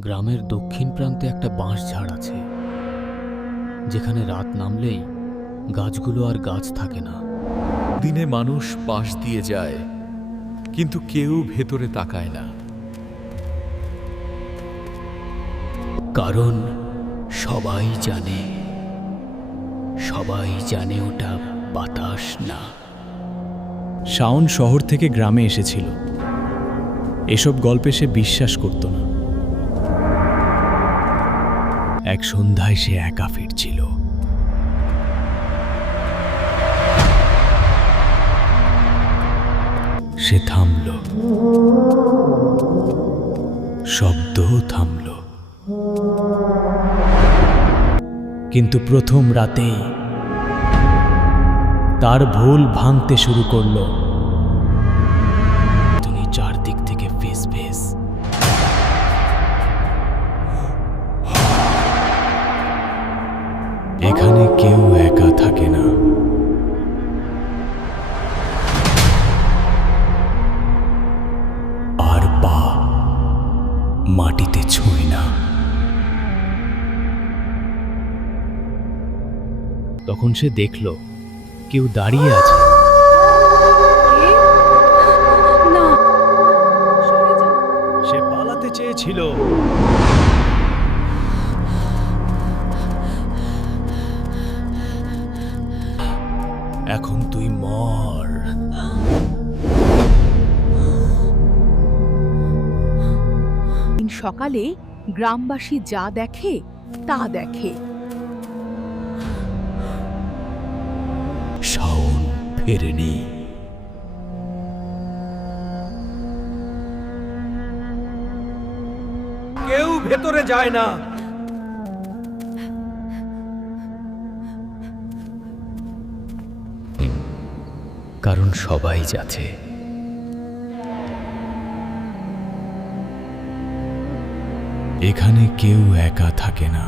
গ্রামের দক্ষিণ প্রান্তে একটা বাঁশঝাড় আছে, যেখানে রাত নামলেই গাছগুলো আর গাছ থাকে না। দিনে মানুষ পাশ দিয়ে যায়, কিন্তু কেউ ভেতরে তাকায় না। কারণ সবাই জানে ওটা বাতাস না। শাওন শহর থেকে গ্রামে এসেছিল। এসব গল্পে সে বিশ্বাস করত না। এক সন্ধ্যায় সে একা ফিরছিল। সে থামল, শব্দও থামল। কিন্তু প্রথম রাতেই তার ভুল ভাঙতে শুরু করলো। তুমি চারদিক থেকে ফেস ফেস। এখানে কেউ একা থাকে না। আর পা মাটিতে ছুঁয় না। তখন সে দেখল কেউ দাঁড়িয়ে আছে। সে পালাতে চেয়েছিল, এখন তুই মর। সকালে গ্রামবাসী যা দেখে তা দেখে। শাওন ফেরেনি। কেউ ভেতরে যায় না। কারণ সবাই যাচ্ছে। এখানে কেউ একা থাকে না।